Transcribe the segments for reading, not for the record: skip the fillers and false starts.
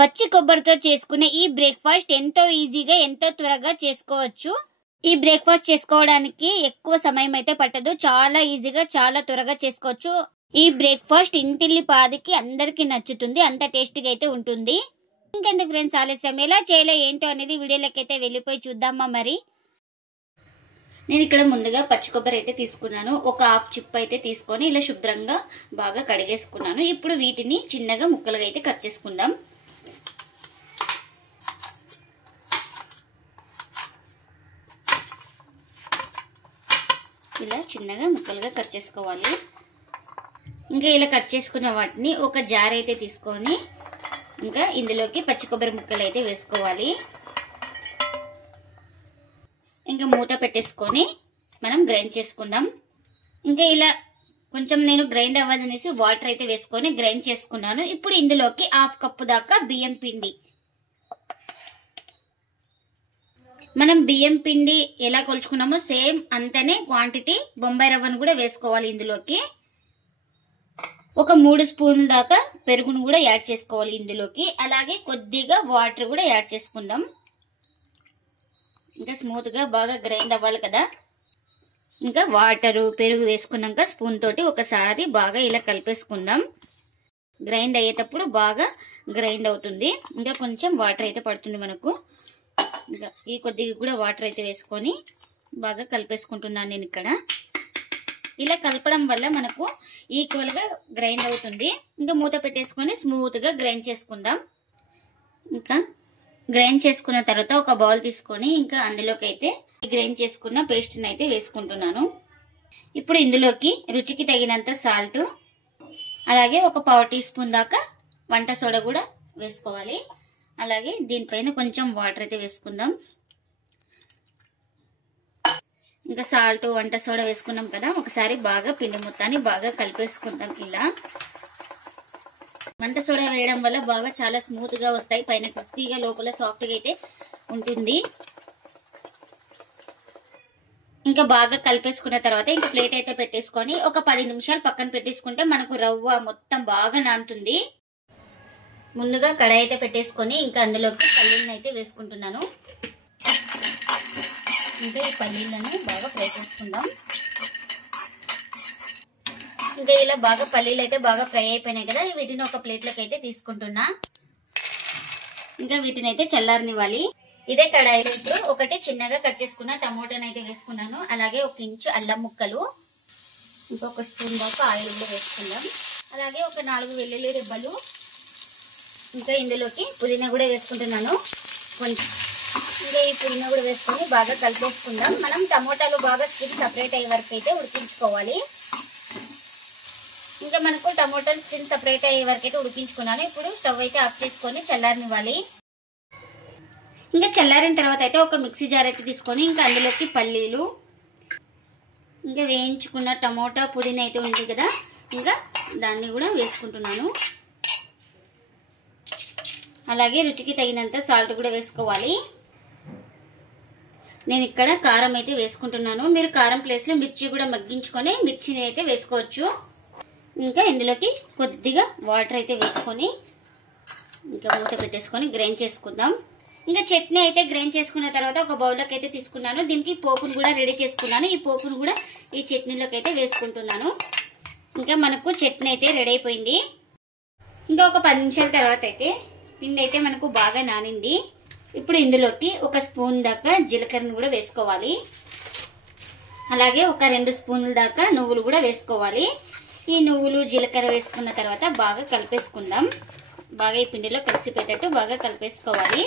పచ్చి కొబ్బరితో చేసుకునే ఈ బ్రేక్ఫాస్ట్ ఎంతో ఈజీగా ఎంతో త్వరగా చేసుకోవచ్చు. ఈ బ్రేక్ఫాస్ట్ చేసుకోవడానికి ఎక్కువ సమయం అయితే పట్టదు. చాలా ఈజీగా చాలా త్వరగా చేసుకోవచ్చు. ఈ బ్రేక్ఫాస్ట్ ఇంటిల్లి పాదికి అందరికి నచ్చుతుంది. అంత టేస్టీగా అయితే ఉంటుంది. ఇంకెందుకు ఫ్రెండ్స్ ఆలస్యం, ఎలా చేయాలో ఏంటో అనేది వీడియోలోకి అయితే వెళ్ళిపోయి చూద్దామా. మరి నేను ఇక్కడ ముందుగా పచ్చి కొబ్బరి అయితే తీసుకున్నాను. ఒక హాఫ్ చిప్ అయితే తీసుకొని ఇలా శుభ్రంగా బాగా కడిగేసుకున్నాను. ఇప్పుడు వీటిని చిన్నగా ముక్కలుగా అయితే కట్ చేసుకుందాం. ఇలా చిన్నగా ముక్కలుగా కట్ చేసుకోవాలి. ఇంకా ఇలా కట్ చేసుకున్న వాటిని ఒక జార్ అయితే తీసుకొని ఇంకా ఇందులోకి పచ్చి కొబ్బరి ముక్కలు అయితే వేసుకోవాలి. ఇంకా మూత పెట్టేసుకొని మనం గ్రైండ్ చేసుకుందాం. ఇంకా ఇలా కొంచెం నేను గ్రైండ్ అవ్వదనేసి వాటర్ అయితే వేసుకొని గ్రైండ్ చేసుకున్నాను. ఇప్పుడు ఇందులోకి హాఫ్ కప్పు దాకా బియ్యం పిండి, మనం బియ్యం పిండి ఎలా కొలుచుకున్నామో సేమ్ అంతనే క్వాంటిటీ బొంబాయి రవ్వను కూడా వేసుకోవాలి. ఇందులోకి ఒక 3 స్పూన్ల దాకా పెరుగును కూడా యాడ్ చేసుకోవాలి ఇందులోకి. అలాగే కొద్దిగా వాటర్ కూడా యాడ్ చేసుకుందాం. ఇంకా స్మూత్ గా బాగా గ్రైండ్ అవ్వాలి కదా. ఇంకా వాటరు పెరుగు వేసుకున్నాక స్పూన్ తోటి ఒకసారి బాగా ఇలా కలిపేసుకుందాం. గ్రైండ్ అయ్యేటప్పుడు బాగా గ్రైండ్ అవుతుంది. ఇంకా కొంచెం వాటర్ అయితే పడుతుంది మనకు. ఇంకా ఈ కొద్దిగా కూడా వాటర్ అయితే వేసుకొని బాగా కలిపేసుకుంటున్నాను నేను ఇక్కడ. ఇలా కలపడం వల్ల మనకు ఈక్వల్ గా గ్రైండ్ అవుతుంది. ఇంకా మూత పెట్టేసుకొని స్మూత్ గా గ్రైండ్ చేసుకుందాం. ఇంకా గ్రైండ్ చేసుకున్న తర్వాత ఒక బౌల్ తీసుకొని ఇంకా అందులోకి అయితే గ్రైండ్ చేసుకున్న పేస్ట్ని అయితే వేసుకుంటున్నాను. ఇప్పుడు ఇందులోకి రుచికి తగినంత సాల్ట్, అలాగే ఒక 1/4 టీ స్పూన్ దాకా వంట సోడా కూడా వేసుకోవాలి. అలాగే దీనిపైన కొంచెం వాటర్ అయితే వేసుకుందాం. ఇంకా సాల్ట్ వంట సోడా వేసుకున్నాం కదా, ఒకసారి బాగా పిండి మొత్తాన్ని బాగా కలిపేసుకుందాం. ఇలా వంట సోడా వేయడం వల్ల బాగా చాలా స్మూత్ గా వస్తాయి. పైన క్రిస్పీగా లోపల సాఫ్ట్ గా అయితే ఉంటుంది. ఇంకా బాగా కలిపేసుకున్న తర్వాత ఇంకా ప్లేట్ అయితే పెట్టేసుకొని ఒక 10 నిమిషాలు పక్కన పెట్టేసుకుంటే మనకు రవ్వ మొత్తం బాగా నానుతుంది. ముందుగా కడాయి అయితే పెట్టేసుకొని ఇంకా అందులోకి పల్లీలను అయితే వేసుకుంటున్నాను. ఇంకా ఈ పల్లీలని బాగా ఫ్రై చేసుకుందాం. ఇంకా ఇలా బాగా పల్లీలు అయితే బాగా ఫ్రై అయిపోయినాయి కదా, వీటిని ఒక ప్లేట్లోకి అయితే తీసుకుంటున్నా. ఇంకా వీటిని అయితే చల్లారనివ్వాలి. ఇదే కడాయిలో ఇప్పుడు ఒకటి చిన్నగా కట్ చేసుకున్న టమోటాని అయితే వేసుకున్నాను. అలాగే 1 ఇంచు అల్లం ముక్కలు, ఇంకొక స్పూన్ దాకా ఆయిల్ కూడా వేసుకుందాం. అలాగే ఒక 4 వెల్లుల్లి రెబ్బలు, ఇంకా ఇందులోకి పుదీనా కూడా వేసుకుంటున్నాను కొంచెం. ఇంకా ఈ పుదీనా కూడా వేసుకొని బాగా కలిపేసుకుందాం. మనం టమోటాలు బాగా స్కిన్ సపరేట్ అయ్యే వరకు అయితే ఉడికించుకోవాలి. ఇంకా మనకు టమోటాలు స్కిన్ సపరేట్ అయ్యే వరకు అయితే ఉడికించుకున్నాను. ఇప్పుడు స్టవ్ అయితే ఆఫ్ చేసుకొని చల్లారనివ్వాలి. ఇంకా చల్లారిన తర్వాత అయితే ఒక మిక్సీ జార్ అయితే తీసుకొని ఇంకా అందులోకి పల్లీలు, ఇంకా వేయించుకున్న టమోటా పుదీనా అయితే ఉంది కదా, ఇంకా దాన్ని కూడా వేసుకుంటున్నాను. అలాగే రుచికి తగినంత సాల్ట్ కూడా వేసుకోవాలి. నేను ఇక్కడ కారం అయితే వేసుకుంటున్నాను. మీరు కారం ప్లేస్లో మిర్చి కూడా మగ్గించుకొని మిర్చిని అయితే వేసుకోవచ్చు. ఇంకా ఇందులోకి కొద్దిగా వాటర్ అయితే వేసుకొని ఇంకా మూత పెట్టేసుకొని గ్రైండ్ చేసుకుందాం. ఇంకా చట్నీ అయితే గ్రైండ్ చేసుకున్న తర్వాత ఒక బౌల్లోకి అయితే తీసుకున్నాను. దీనికి పోపును కూడా రెడీ చేసుకున్నాను. ఈ పోపును కూడా ఈ చట్నీలోకి అయితే వేసుకుంటున్నాను. ఇంకా మనకు చట్నీ అయితే రెడీ అయిపోయింది. ఇంకా ఒక 10 నిమిషాల తర్వాత అయితే పిండి అయితే మనకు బాగా నానింది. ఇప్పుడు ఇందులోకి ఒక స్పూన్ దాకా జీలకర్రను కూడా వేసుకోవాలి. అలాగే ఒక 2 స్పూన్ల దాకా నువ్వులు కూడా వేసుకోవాలి. ఈ నువ్వులు జీలకర్ర వేసుకున్న తర్వాత బాగా కలిపేసుకుందాం. బాగా ఈ పిండిలో కలిసిపోయేటట్టు బాగా కలిపేసుకోవాలి.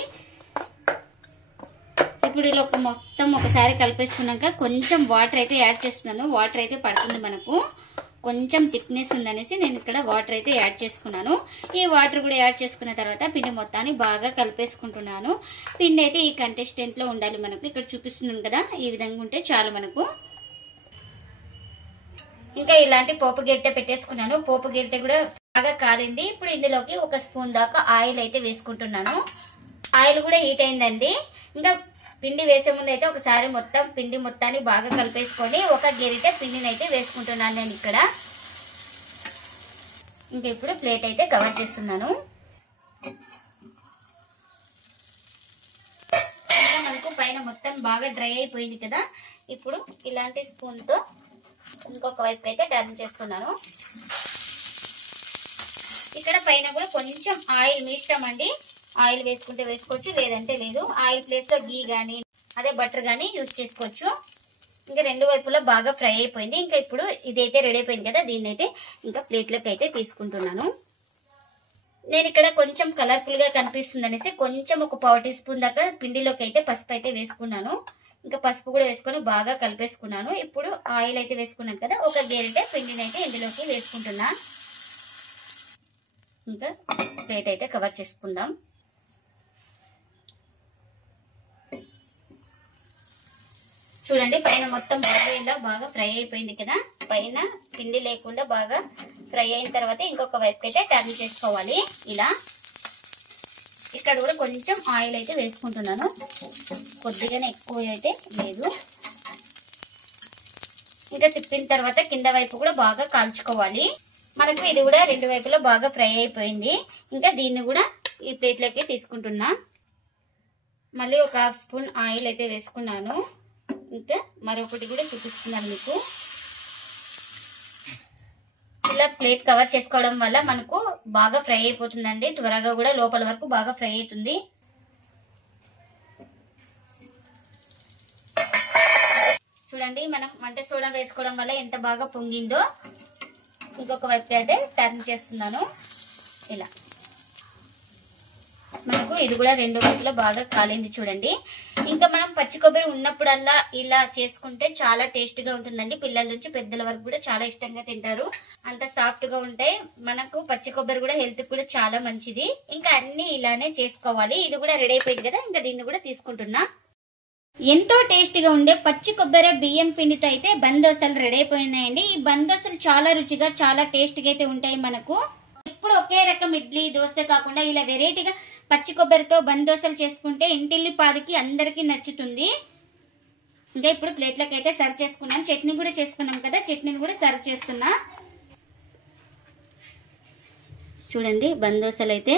ఇప్పుడు ఇలా మొత్తం ఒకసారి కలిపేసుకున్నాక కొంచెం వాటర్ అయితే యాడ్ చేస్తున్నాను. వాటర్ అయితే పడుతుంది మనకు, కొంచెం థిక్నెస్ ఉందనేసి నేను ఇక్కడ వాటర్ అయితే యాడ్ చేసుకున్నాను. ఈ వాటర్ కూడా యాడ్ చేసుకున్న తర్వాత పిండి మొత్తాన్ని బాగా కలిపేసుకుంటున్నాను. పిండి అయితే ఈ కంటెస్టెంట్లో ఉండాలి మనకు. ఇక్కడ చూపిస్తున్నాను కదా, ఈ విధంగా ఉంటే చాలు మనకు. ఇంకా ఇలాంటి పోపు గిరిటె పెట్టేసుకున్నాను. పోపు గిరిటె కూడా బాగా కాలింది. ఇప్పుడు ఇందులోకి ఒక స్పూన్ దాకా ఆయిల్ అయితే వేసుకుంటున్నాను. ఆయిల్ కూడా హీట్ అయిందండి. ఇంకా పిండి వేసే ముందు అయితే ఒకసారి మొత్తం పిండి మొత్తాన్ని బాగా కలిపేసుకొని ఒక గిరిటె పిండిని అయితే వేసుకుంటున్నాను నేను ఇక్కడ. ఇంకా ఇప్పుడు ప్లేట్ అయితే కవర్ చేస్తున్నాను. పైన మొత్తం బాగా డ్రై అయిపోయింది కదా. ఇప్పుడు ఇలాంటి స్పూన్తో ఇంకొక వైపు అయితే టర్న్ చేస్తున్నాను. ఇక్కడ పైన కూడా కొంచెం ఆయిల్ మీ ఇష్టం అండి, ఆయిల్ వేసుకుంటే వేసుకోవచ్చు, లేదంటే లేదు. ఆయిల్ ప్లేస్లో గీ కానీ అదే బటర్ కానీ యూజ్ చేసుకోవచ్చు. ఇంకా రెండు వైపులా బాగా ఫ్రై అయిపోయింది. ఇంకా ఇప్పుడు ఇదైతే రెడీ అయిపోయింది కదా, దీన్ని అయితే ఇంకా ప్లేట్లోకి అయితే తీసుకుంటున్నాను. నేను ఇక్కడ కొంచెం కలర్ఫుల్ గా కనిపిస్తుంది అనేసి కొంచెం ఒక 1/4 టీ స్పూన్ దాకా పిండిలోకి అయితే పసుపు అయితే వేసుకున్నాను. ఇంకా పసుపు కూడా వేసుకొని బాగా కలిపేసుకున్నాను. ఇప్పుడు ఆయిల్ అయితే వేసుకున్నాను కదా, ఒక గెరిటె పిండిని అయితే ఇందులోకి వేసుకుంటున్నా. ఇంకా ప్లేట్ అయితే కవర్ చేసుకుందాం. చూడండి పైన మొత్తం బాగా బాగా ఫ్రై అయిపోయింది కదా. పైన పిండి లేకుండా బాగా ఫ్రై అయిన తర్వాత ఇంకొక వైపు అయితే టర్న్ చేసుకోవాలి. ఇలా ఇక్కడ కూడా కొంచెం ఆయిల్ అయితే వేసుకుంటున్నాను, కొద్దిగానే ఎక్కువ అయితే లేదు. ఇంకా తిప్పిన తర్వాత కింద వైపు కూడా బాగా కాల్చుకోవాలి. మనకు ఇది కూడా రెండు వైపులా బాగా ఫ్రై అయిపోయింది. ఇంకా దీన్ని కూడా ఈ ప్లేట్లోకి తీసుకుంటున్నా. మళ్ళీ ఒక 1/2 స్పూన్ ఆయిల్ అయితే వేసుకున్నాను. ఇంకా మరొకటి కూడా చూపిస్తున్నాను మీకు. ఇలా ప్లేట్ కవర్ చేసుకోవడం వల్ల మనకు బాగా ఫ్రై అయిపోతుందండి, త్వరగా కూడా లోపల వరకు బాగా ఫ్రై అవుతుంది. చూడండి మనం వంట సోడా వేసుకోవడం వల్ల ఎంత బాగా పొంగిందో. ఇంకొక వైపు అయితే టర్న్ చేస్తున్నాను. ఇలా మనకు ఇది కూడా రెండు వైపులా బాగా కాలింది చూడండి. ఇంకా మనం పచ్చి కొబ్బరి ఉన్నప్పుడల్లా ఇలా చేసుకుంటే చాలా టేస్ట్ గా ఉంటుందండి. పిల్లల నుంచి పెద్దల వరకు కూడా చాలా ఇష్టంగా తింటారు, అంత సాఫ్ట్ గా ఉంటాయి. మనకు పచ్చి కొబ్బరి కూడా హెల్త్ కూడా చాలా మంచిది. ఇంకా అన్ని ఇలానే చేసుకోవాలి. ఇది కూడా రెడీ అయిపోయింది కదా, ఇంకా దీన్ని కూడా తీసుకుంటున్నా. ఎంతో టేస్టీగా ఉండే పచ్చి కొబ్బరి బియ్యం పిండితో అయితే బందోసలు రెడీ అయిపోయినాయండి. ఈ బందోసలు చాలా రుచిగా చాలా టేస్టీగా అయితే ఉంటాయి. మనకు ఎప్పుడు ఒకే రకం ఇడ్లీ దోశ కాకుండా ఇలా వెరైటీగా పచ్చి కొబ్బరితో బందోసలు చేసుకుంటే ఇంటిల్లి పాదికి అందరికీ నచ్చుతుంది. ఇంకా ఇప్పుడు ప్లేట్లోకి అయితే సర్వ్ చేసుకున్నాం. చట్నీ కూడా చేసుకున్నాం కదా, చట్నీని కూడా సర్వ్ చేస్తున్నా. చూడండి బందోసలు అయితే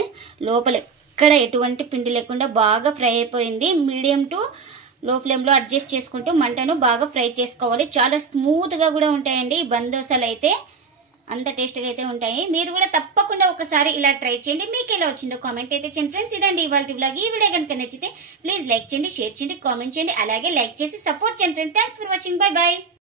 లోపల ఎక్కడ ఎటువంటి పిండి లేకుండా బాగా ఫ్రై అయిపోయింది. మీడియం టు లో ఫ్లేమ్లో అడ్జస్ట్ చేసుకుంటూ మంటను బాగా ఫ్రై చేసుకోవాలి. చాలా స్మూత్గా కూడా ఉంటాయండి ఈ బందోసలు అయితే, అంత టేస్ట్గా అయితే ఉంటాయి. మీరు కూడా తప్పకుండా ఒకసారి ఇలా ట్రై చేయండి. మీకు ఎలా వచ్చిందో కామెంట్ అయితే చేయండి ఫ్రెండ్స్. ఇదండి ఇవాళ వ్లాగ్. ఈ వీడియో కనుక నచ్చితే ప్లీజ్ లైక్ చేయండి, షేర్ చేయండి, కామెంట్ చేయండి, అలాగే లైక్ చేసి సపోర్ట్ చేయండి friends. Thanks for watching. Bye bye.